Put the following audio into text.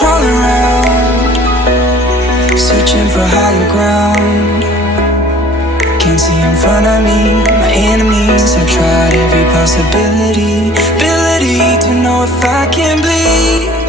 crawling around, searching for higher ground. Can't see in front of me, my enemies. I've tried every possibility, ability to know if I can bleed.